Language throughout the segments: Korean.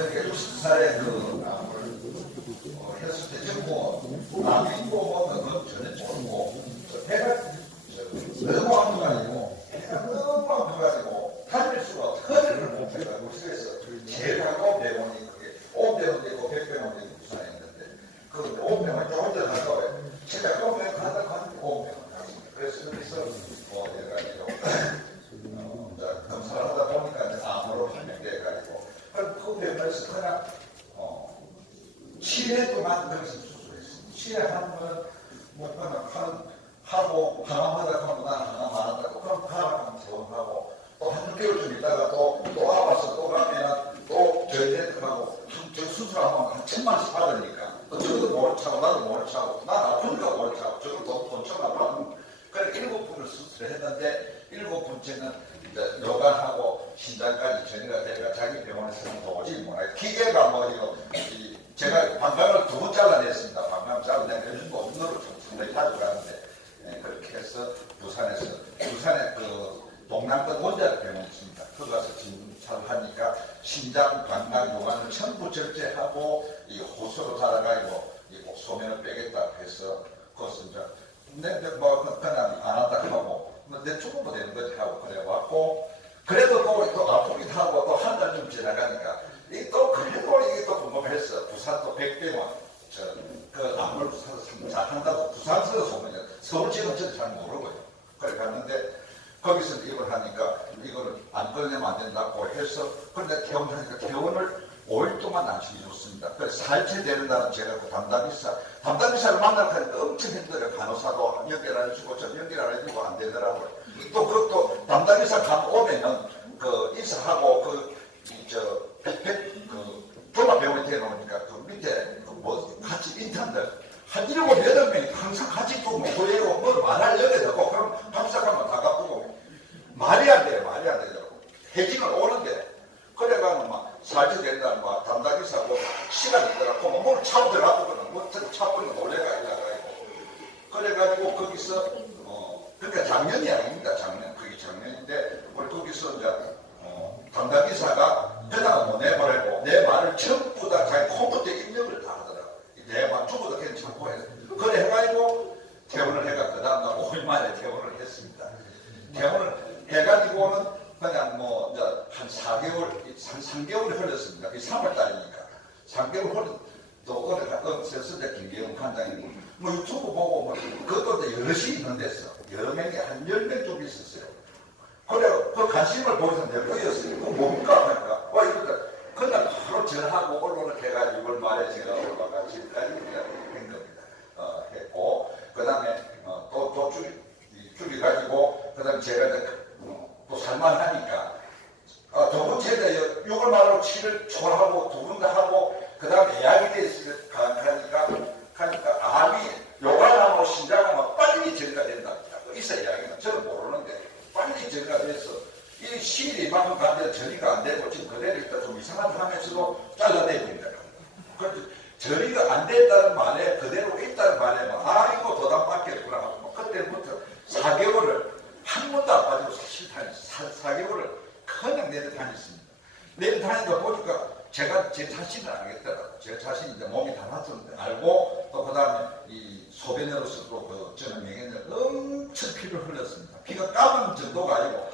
그러니까 60살에 그 암을 했을 때 지금 암이고 그건 전혀 모르고 배가 너무 아프가지고 배가 너무 아프가지고 다닐 수가 허리를 못 해가지고 그래서 제일 가까운 병원이 그게 5병원 되고 100병원 되고 부산에 있는데 그 5병원 조금 더 가까워요. 제가 5병원 가다가 5병원 갔습니다. 그래서 여기서 여러 가지로 검사를 하다 보니까 이제 암으로 판명돼가지고 그 병원에서 그냥 7회 동안 거기서 수술했습니다. 7회 하면 뭐 그냥 하고 하나마다 하면 난 하나만 한다고 그럼 하나만 퇴원하고 또 한 6개월 좀 있다가 또 아파서 또 가면 또 저희한테하고 저 수술하면 한 1000만원씩 받으니까 또 저도 모른 차고 나도 모른 차고 난 아프니까 모른 차고 저도 돈 처음 받는 그래 7분을 수술했는데 7번째는 이제 요관하고 신장까지 전이가 되니까 자기 병원에서는 도저히 못하고 기계가 뭐 이거 제가 방광을 2번 잘라냈습니다. 방광 잘라내면 요즘 운동을 좀 상당히 자주 가는데 그렇게 해서 부산에 그 동남권 원자력 병원이 있습니다. 거기 가서 진찰을 하니까 신장, 방광, 요관을 전부 절제하고 이 호수로 달아가지고 이 소면을 빼겠다 해서 그것을 이제 뭐 그냥 안 한다 하고 내 죽어도 되는 거지 하고 그래갖고 그래도 또 아프기도 하고 또 한 달 좀 지나가니까 또 그래도 이게 또 궁금했어. 부산 또 100병원 그 암을 잘 한다고 부산에서 소문이 서울 지금 저도 잘 모르고요. 그래 갔는데 거기서 이걸 하니까 이거를 안 꺼내면 안 된다고 해서 그런데 퇴원하니까 퇴원을 5일 동안 안식이 좋습니다. 그래서 살체 되는 날은 제가 그 담당기사를 만나니까 엄청 힘들어요. 간호사도 연결 안 해주고 저 연결 안 해주고 안 되더라고요. 또 그것도 담당기사 오면은 그 인사하고 종합병원에 대놓으니까 그 밑에 같이 인턴들 한 7, 8명이 항상 같이 또 모여고 뭘 말할 여력이 없고 그럼 감사하면 다 가쁘고 말이 안 돼요. 말이 안 되더라고. 해직을 오는데 그래가지고 막 살지 된다 막 담당기사고 시간이 있더라고 뭘 차고 들어가고 뭐 차고는 놀래가지고 그래가지고 거기서 그러니까 작년이 아닙니다. 그게 작년인데 우리 거기서 이제 담당기사가 그냥 뭐 내보내고 내 말을 전부 다 자기 컴퓨터에 입력을 다 하더라고. 내 말 전부 다 괜찮고 해서 그래 해가지고 퇴원을 해가 그 다음날 5일 만에 퇴원을 했습니다. 퇴원을 해가지고는 그냥 뭐 이제 한 3개월이 흘렀습니다. 그게 3월달이니까 3개월 흘러도 어렸을 김기영 관장님 뭐 유튜브 보고 뭐 그것도 여럿이 있는 데서 여러 명이 한 10명 정도 있었어요. 그래 그 관심을 보여서 내 거였어요. 그거 뭡니까? 그러니까 이러다 그날 바로 전화하고 언론을 해가지고 이걸 말해 제가 올라가 지금까지 된 겁니다. 했고 그 다음에 또 줄여가지고 그 다음에 제가 이제 또 살만하니까 두 번째는 6월 말로 7일 초하고 두 번 다 하고 그 다음에 예약이 돼 있으니까 암이 요관하고 신장하고 빨리 전이가 된다. 있어 이야기는 저는 모르는데 빨리 전이가 돼서 이 시일이 이만큼 가는데 전이가 안 되고 지금 그대로 있다 좀 이상하다 하면서도 잘라내버린다. 그래서 전이가 안 됐다는 말에 그대로 있다는 말에 이거 도당 받겠구나 하고 그때부터 4개월을 한 번도 안 빠지고 사실 다녔어요. 4개월을 그냥 내려 다녔습니다. 내려 다니다 보니까 제가 제 자신을 알겠더라고요. 제 자신이 이제 몸이 다 났었는데 알고 또 그 다음에 이 소변으로서도 저는 명예를 엄청 피를 흘렸습니다. 피가 까만 정도가 아니고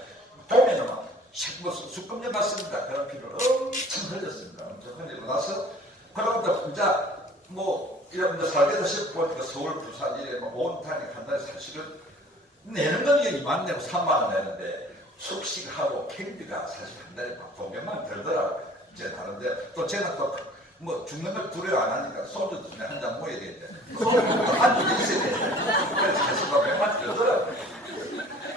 보면은 뭐 수금제 맞습니다. 그런 피를 엄청 흘렸습니다. 엄청 흘리고 나서 그러면서 혼자 뭐 이런 데 살겠다 싶으니까 서울, 부산 이래 온 단위 한 달에 사실은 내는 건 2만 내고 3만 원 내는데 숙식하고 캠프가 사실 한 달에 막 돈몇만 들더라고요. 이제 다른데 또 저는 또 뭐 죽는 걸 두려워 안 하니까 소주 드시면 한 잔 모여야 되는데 소주 한잔 있어야 되는데 그래서 사실 막 몇만 들더라고요.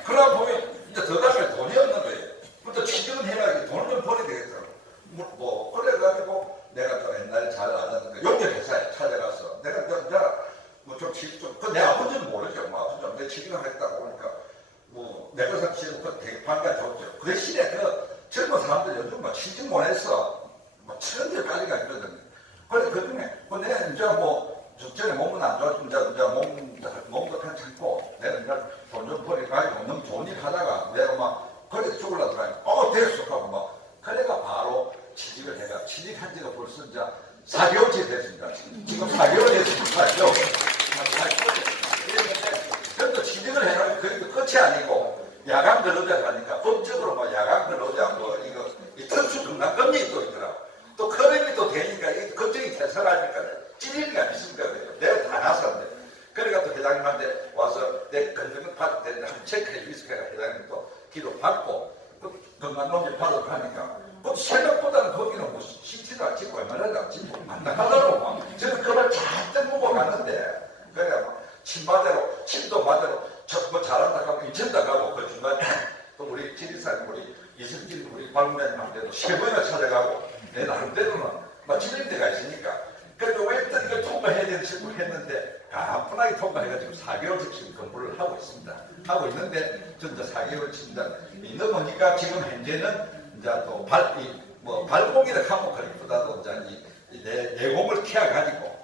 그러다 보면 이제 더 가면 돈이 없는 거예요. 또 취직은 해야 돈을 좀 벌어야 되겠더라고요. 뭐 그래가지고 내가 또 옛날에 잘 알았는데 용접회사에 찾아가서 내가 뭐좀 내 아버지는 모르죠. 뭐 아버지는 내 취직을 했다고 그러니까 뭐 내가 사실 그 되게 반가웠죠. 그 대신에 그 젊은 사람들 요즘 뭐 취직 못했어. 뭐 천년까지가 있거든요. 그래서 그 중에 내가 이제 뭐 전에 몸은 안 좋았고 이제 몸도 괜찮고 내가 이제 돈 좀 벌어가지고 너무 좋은 일 하다가 내가 막 그래 죽으려고 하니까 됐어 하고 막 그래가 바로 취직을 해가 보니까 취직한 지가 벌써 이제 4개월째 됐습니다. 지금 4개월 됐습니다. 4개월. 그래도 취직을 해놓으면 그게 끝이 아니고 야간 근로자가 아니까 법적으로 뭐 야간 근로자 뭐 이거 특수 등록금리 또 있더라고. 또 커름이 또 되니까 이 걱정이 대설하니까 찔릴 게 아니습니까? 내가 다 나섰는데. 그러니까 또 회장님한테 와서 내 건강 받을 때는 한번 체크해 주세요. 회장님 또 기도 받고 건강검진 받으러 가니까 생각보다는 거기는 뭐 CT도 안 찍고 얼마나 찍고 만나하더라고. 저는 그걸 잔뜩 먹고 갔는데 그래 침마대로 침도 마대로 뭐 잘한다 가고 인천다 가고 그 중간에 또 우리 지리사님 우리 이승진 우리 박무장님한테도 3번이나 찾아가고 내 나름대로는 막 찔릴 때가 있으니까 그래도 왜 일단 이걸 통과해야 되는 식으로 했는데 가뿐하게 통과해가지고 4개월씩 지금 근무를 하고 있습니다. 하고 있는데 전자 4개월 진짜 넘으니까 지금 현재는 이제 또 발공이라 하면 그것보다도 이제 내공을 키워가지고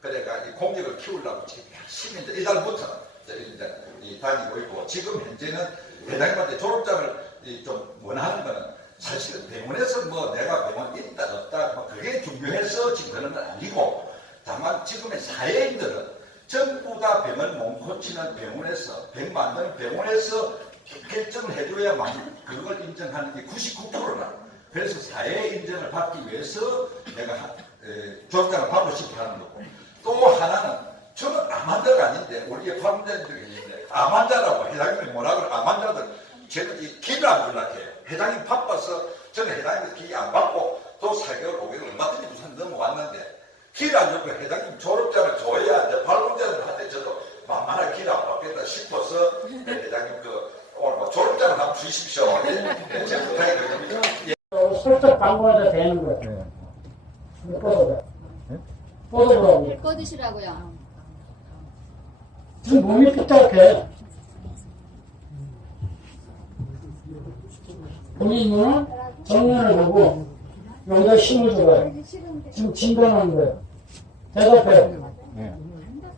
그래가 이 공력을 키우려고 지금 열심히 이제 이달부터 이제 다니고 있고 지금 현재는 회장님한테 졸업장을 좀 원하는 거는 사실 병원에서 뭐 내가 병원 있다 없다 뭐 그게 중요해서 지금 그런 건 아니고 다만 지금의 사회인들은 전부 다 병을 못 고치는 병원에서 병 만드는 병원에서 결정을 해줘야만 그걸 인정하는 게 99%나 그래서 사회 인정을 받기 위해서 내가 졸업장을 받고 싶어 하는 거고 또 하나는 저는 암환자가 아닌데 우리 파문자님들이 있는데 암환자라고 회장님이 뭐라 그래 암환자들 저는 이 기를 안 연락해요. 회장님 바빠서 저는 회장님 기 안 받고 또 4개월 5개월 얼마든지 부산 넘어왔는데 기를 안 주고 회장님 졸업장을 줘야 이제 발공자들한테 저도 만만하게 기를 안 받겠다 싶어서 회장님 오늘 뭐 졸업장을 한번 주십시오. 제 부탁이 그럽니다. 설득 광고해도 되는 거예요. 뻗어봐. 뻗어보라고. 뻗으시라고요. 지금 몸이 삐딱해. 본인은 정면을 보고 여기다 힘을 줘봐요. 지금 진단하는 거예요. 대답해요.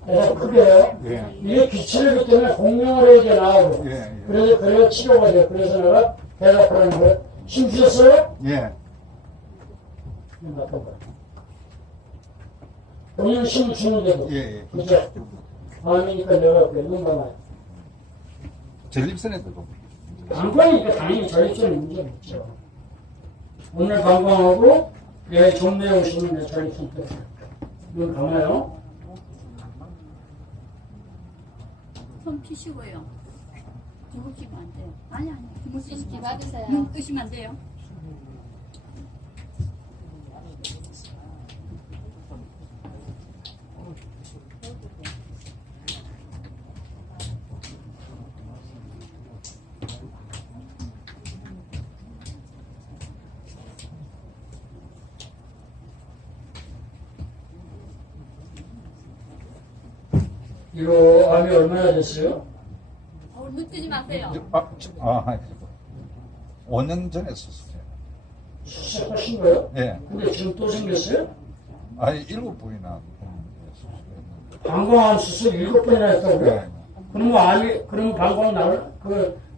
대답 크게 해요. 이게 기치를 때문에 공명을 해야 돼 나오고. 그래서 치료가 돼요. 그래서 내가 대답하는 거예요. 힘 주셨어요? 예. 본인은 힘을 주는데도. 예. 그죠? 아니니까 내가 그래. 눈 감아요. 전립선에도 좀. 방광이니까 당연히 전립선에 문제가 있죠. 오늘 방광하고 내일 종로에 오시면 내 전립선 때. 눈 감아요. 손 피시고요. 주무시면 안 돼요. 아니. 주무시기 받으세요. 눈 뜨시면 안 돼요. 이거 암이 얼마나 됐어요? 눈 뜨지 마세요. 5년 전에 썼어요. 수술하신 거예요? 예. 근데 지금 또 생겼어요? 7번이나. 방광암 수술 7번이나 했다고요? 네. 그러면 방광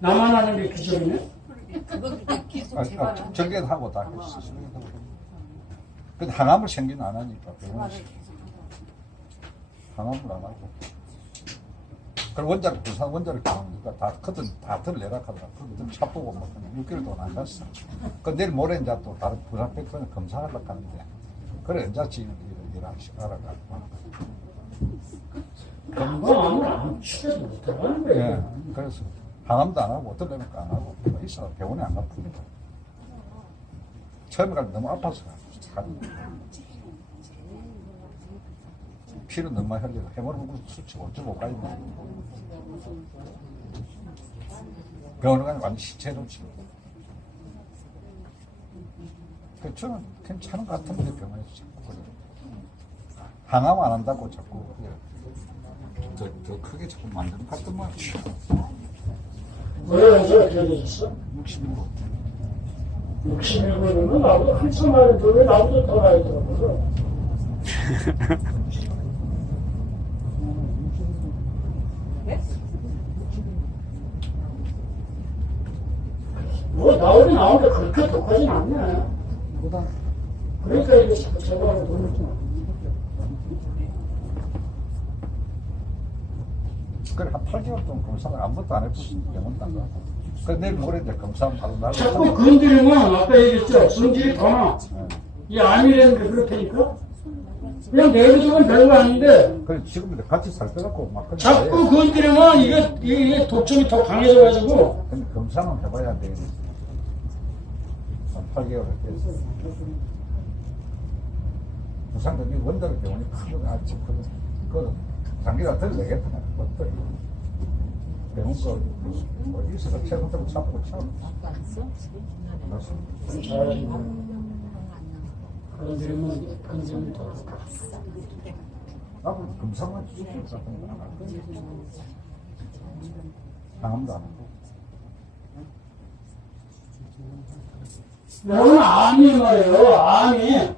나만 하는 게 기적이네? 그거 계속 제가 절개하고 다 했었어요. 근데 항암을 생긴 안 하니까. 항암을 안 하고. 그리고 원자를, 부산 원자를 가니까 다들 내락하더라. 그들 차 보고 막 6개월 동안 안 갔어. 그 내일 모레 이제 또 다른 부산 백번에 검사하려고 하는데, 그래, 이제 지금 알아가고. 방광암을 안 치료도 못하는 거예요. 예. 그래서 항암도 안 하고, 어떤 데는 안 하고, 있어. 병원에 안 가쁘니까. 처음에 갈 때 너무 아파서 가는 피를 너무 많이 흘리고, 해머리고 수치 어쩌고 가있네. 병원에 가면 완전 시체로 치고. 저는 괜찮은 것 같은데, 병원에서 자꾸 그래. 항암 안 한다고 자꾸 그래. 더 크게 자꾸 만드는 것 같단 말이야. 왜 언제 어떻게 되셨어? 61번. 61번이면 나보다 한참 많은데 왜 나보다 더 나이 들어? 뭐 나오긴 나오는데 그렇게 독하진 않네. 보다 그러니까 이게 자꾸 제거하는 돈을 좀. 그래, 한 8개월 동안 검사를 아무것도 안 해보신 병원 안 가고. 그래, 내일 모레 이제 검사하면 바로 나를. 자꾸 건드리면 아까 얘기했죠. 성질이 더 나. 이 암이라는 게 그렇다니까? 그냥 내부적은 별거 아닌데 그래, 지금 이제 같이 살 때갖고 막. 그냥 자꾸 건드리면 이게 독점이 더 강해져가지고 근데 검사는 해봐야 되겠네. 한 8개월 했어. 부산도 원자력 병원이 크거든. 아, 지금 그 장기가 덜 내겠다. 어때? 병원 거, 뭐, 일시가 최선으로 잡고 참. 건드리면 더 나도 검사만 주실 수 있었던 거 하나. 당함도 안 하고. 여러분 암이 말이에요. 암이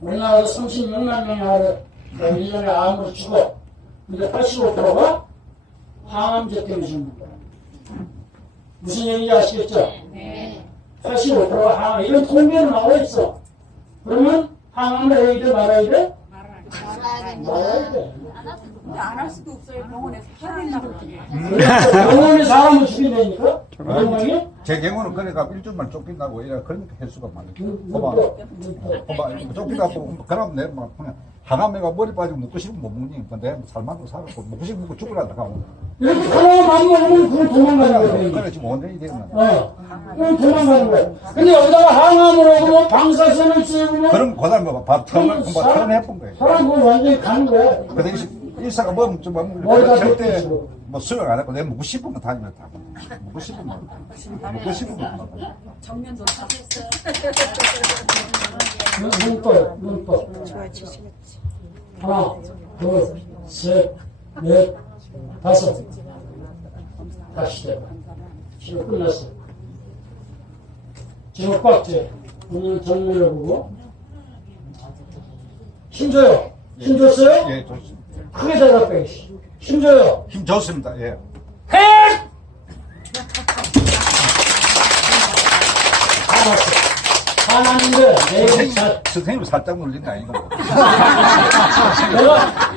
우리나라에서 36만 명이 하루 1년에 암으로 죽어. 근데 85%가 항암제 때문에 죽는 거야. 무슨 얘기인지 아시겠죠? 네. 85%가 항암. 이런 통계로 나와 있어. 그러면 항암을 해야 돼, 말아야 돼? 말아야 돼. 안 할 수도 없어요. 병원에서 하루 있나 보지. 병원에 사람을 죽인다니까? 병원이? 제 경우는 그러니까 일주일만 쫓긴다고 이래 그러니까 횟수가 많아요. 쫓긴다고 그럼 내 막 그냥 하나매가 머리 빠지고 먹고 싶으면 못 먹으니까 내 살만도 살았고 먹고 싶으면 먹고 죽으라다 가고. 이렇게 하나만 먹으면 그걸 도망가는 거야. 그래 지금 5년이 되면. 그럼 도망가는 거야. 근데 여기다가 항암을 하고 뭐 방사선을 쏘고 그럼 그다음에 뭐 태어내본 거예요. 사람 뭐 완전히 가는 거야. 그 대신 일사가 뭐 좀 머리가 절대 덮이고. 뭐 수영 안 했고 내가 먹고 싶으면 다니면 다 먹고 싶으면 정면도 다 눈법. 하나, 둘, 셋, 넷, 다섯. 다시 돼. 치료 끝났어. 지금 꽉재. 오늘 정면을 보고. 힘줘요. 힘줬어요? 예 좋습니다. 크게 대답해. 힘줘요. 힘 좋습니다. 예. 해! 다 났어. 다 났는데, 선생님 살짝 놀린다 이거.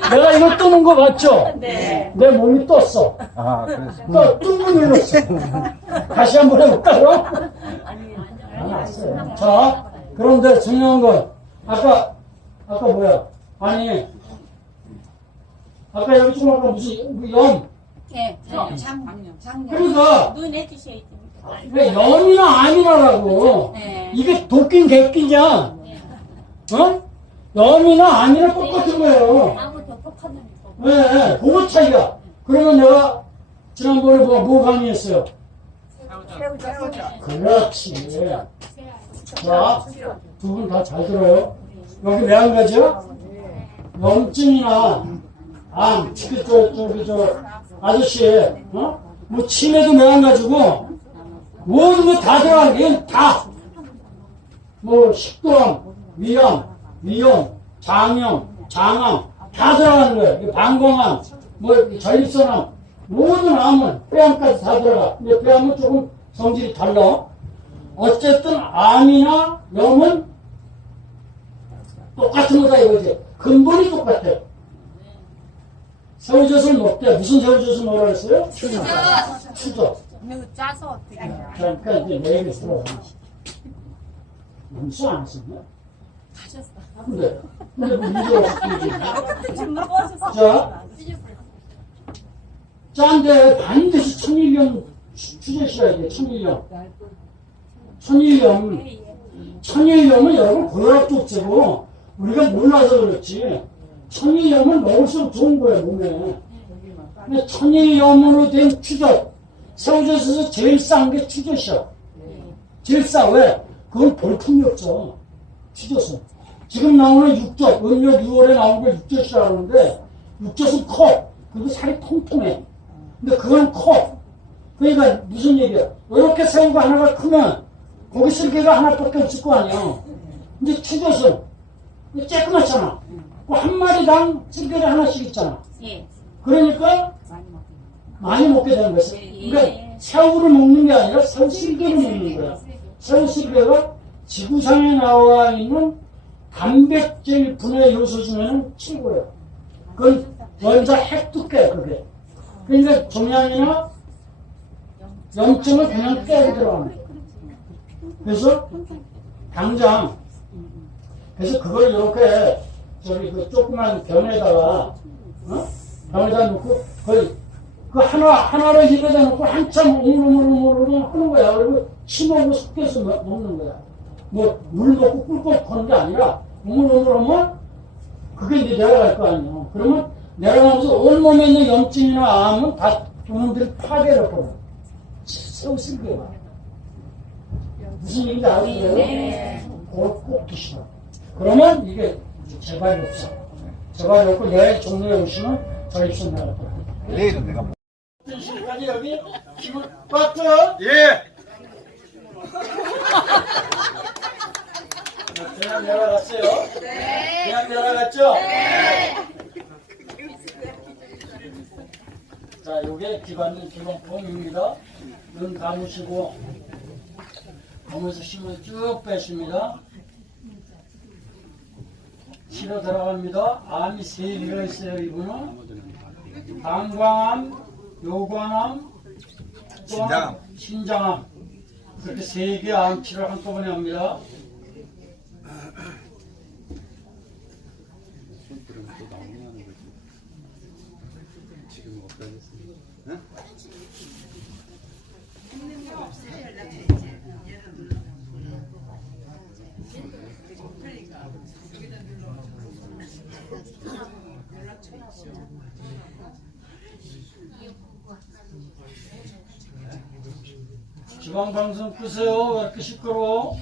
내가 이거 뜨는 거 봤죠? 네. 내 몸이 떴어. 아 그래서 또 뜬거 눌렀어. 다시 한번 해볼까, 그럼? 다 났어요. 자, 그런데 중요한 건, 아까 뭐야? 아니, 아까 여기 좀 아까 무슨, 염. 네. 장년. 그러니까, 눈 해주셔야 됩니다. 왜 염이나 암이나라고. 네. 이게 도끼인 개끼냐? 어? 염이나 암이나 똑같은 거예요. 아무 더 똑같은 거. 네, 그거 차이야. 그러면 내가 지난번에 뭐 강의했어요? 그렇지. 자, 두 분 다 잘 들어요. 여기 왜 한 가지요? 염증이나 암, 특히 아저씨, 뭐 치매도 왜 안 가지고 모든 거 다 들어가는 게 다. 뭐 식도암, 위염, 장염, 장암 다 들어가는 거예요. 이게 방광암, 뭐 전립선암, 모든 암은 폐암까지 다 들어가. 근데 폐암은 조금 성질이 달라. 어쨌든 암이나 염은 똑같은 거다 이거지. 근본이 똑같아. 새우젓을 먹되 무슨 새우젓을 먹으라 했어요? 추젓. 너무 짜서 어떻게 해요? 그러니까 이제 내일이 들어가. 염수 안 했었냐? 하셨어. 근데 문제 없지. 지금 먹어서 자, 짠데 반드시 천일염 추젓이라 돼. 천일염은 여러분 고혈압조제고 우리가 몰라서 그렇지. 천일염은 먹을수록 좋은 거예요 몸에. 근데 천일염으로 된 추젓, 새우젓에서 제일 싼 게 추젓이야. 제일 싸. 왜? 그건 볼품이 없죠. 추젓은. 지금 나오는 육젓, 음력 6월에 나온 걸 육젓이라고 하는데 육젓은 커. 그리고 살이 통통해. 근데 그건 커. 그러니까 무슨 얘기야? 이렇게 새우가 하나가 크면 고기 쓸개가 하나밖에 없을 거 아니야. 근데 추젓은 쬐끄맣잖아. 그 한 마리당 쓸개가 하나씩 있잖아. 예. 그러니까 많이 먹게 되는 거지. 그러니까 새우를 먹는 게 아니라 새우 쓸개를 먹는 거야. 새우 쓸개가 지구상에 나와 있는 단백질 분해 요소 중에는 최고예요. 그건 원자 핵두께 그게. 그러니까 종양이나 염증을 그냥 깨고 들어갑니다. 그래서 당장 그래서 그걸 이렇게 저기 그 조그만 병에다가 병에다 놓고 그 하나를 입에다 놓고 한참 우물우물 하는 거야. 그리고 침하고 섞여서 먹는 거야. 뭐 물 먹고 꿀꺽 하는 게 아니라 우물우물하면 그게 이제 내려갈 거 아니에요. 그러면 내려가면서 온몸에 있는 염증이나 암은 다 그놈들이 파괴를 버려. 새우 쓸게요. 무슨 얘기인지 아시죠? 네. 그걸 꼭 드시라. 그러면 이게 재발이 없어. 재발이 없고 내일 종로에 오시면 저희 입술 나갈 거야. 내일은 내가 지금까지 여기 기분 빠뜨 예. 그냥 내려갔어요? 네. 그냥 내려갔죠? 네. 자, 요게 기본폼입니다. 눈 감으시고 몸에서 힘을 쭉 빼십니다. 치료 들어갑니다. 암이 3개가 있어요, 이분은. 방광암, 요관암, 신장암. 신장암. 그렇게 3개 암 치료를 한꺼번에 합니다. 지방방송 끄세요. 왜 이렇게 시끄러워?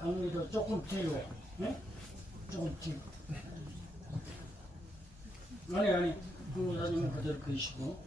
당기도 조금 뒤로, 네? 조금 뒤로. 아니, 한국 사진은 그대로 그리시고.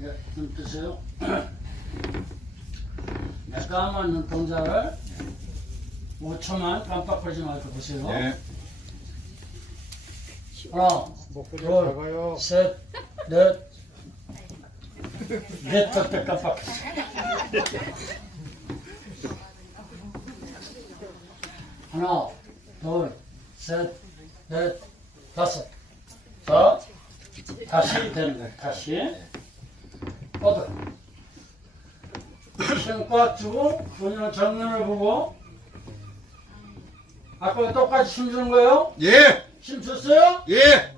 예, 눈 뜨세요. 내가 맞는 동작을 5초만 깜빡거리지 말고 보세요. 네. 하나, 둘, 셋, 넷, 넷 때 깜빡했어. 하나, 둘, 셋, 넷, 다섯. 자, 다시 되는 거야. 다시. 뻗어. 힘 꽉 주고, 본인은 정면을 보고, 아까 똑같이 힘 주는 거예요? 예. 힘 줬어요? 예.